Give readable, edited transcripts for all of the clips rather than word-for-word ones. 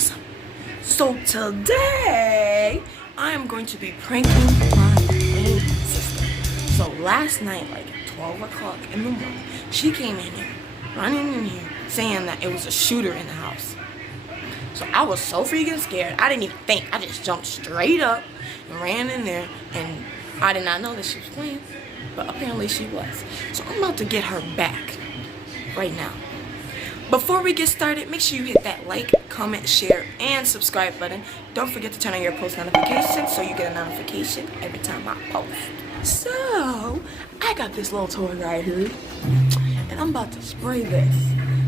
awesome. So today, I am going to be pranking my little sister. So last night, like at 12 o'clock in the morning, she came in here, running in here, saying that it was a shooter in the house. So I was so freaking scared, I didn't even think. I just jumped straight up and ran in there, and I did not know that she was playing, but apparently she was. So I'm about to get her back right now. Before we get started, make sure you hit that like, comment, share, and subscribe button. Don't forget to turn on your post notifications so you get a notification every time I post. So, I got this little toy right here, and I'm about to spray this.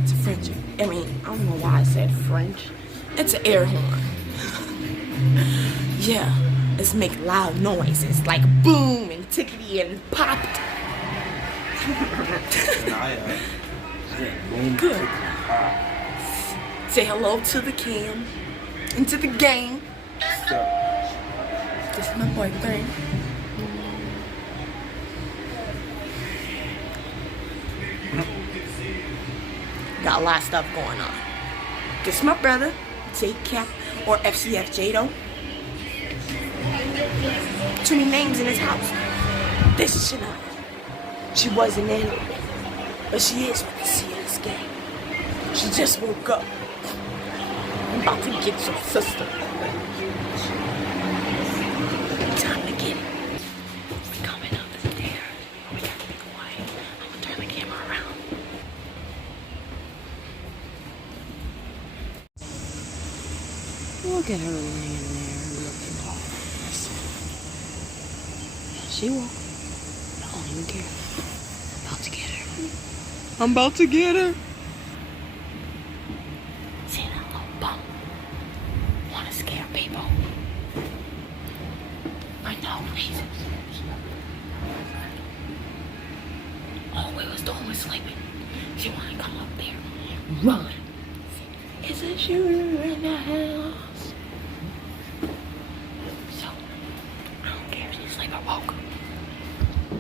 It's a French. I don't know why I said French. It's an air horn. Yeah, it's make loud noises like boom and tickety and popped. Good. Say hello to the cam and to the gang. This is my boyfriend. Got a lot of stuff going on. This is my brother, J-Cap, or FCF Jado. Too many names in his house. This is Shania. She wasn't in it, but she is with the CSGang. She just woke up. I'm about to get your sister. Time to get it. We're coming up there. We gotta be quiet. I'm gonna turn the camera around. Look at her laying there looking hopeless. She woke. I don't even care. I'm about to get her. I'm about to get her. See that little bum? Wanna scare people? For no reason. All we was doing was sleeping. She wanna come up there. Run. It's a shooter in the house. So, I don't care if she's asleep or woke.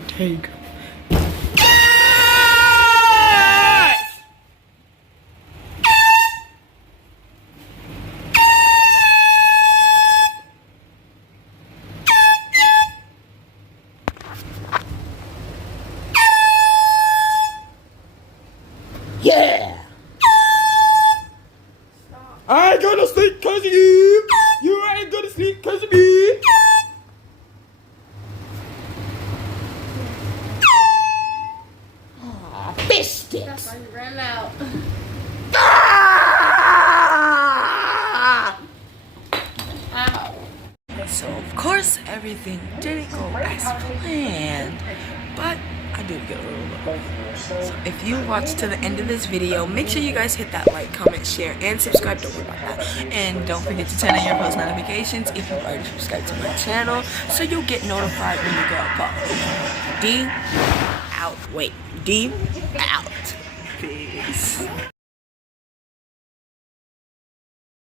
Take. Yeah! I ain't gonna sleep cause of you! You ain't gonna sleep cause of me! Aw, fish sticks! That's why you ran out. Ah! Ow. So, of course, everything didn't go as planned, but I did get a little look. So if you watch to the end of this video, make sure you guys hit that like, comment, share, and subscribe. Don't worry about that. And don't forget to turn on your post notifications if you've already subscribed to my channel, so you'll get notified when you go up. D out. Wait. D out. Peace.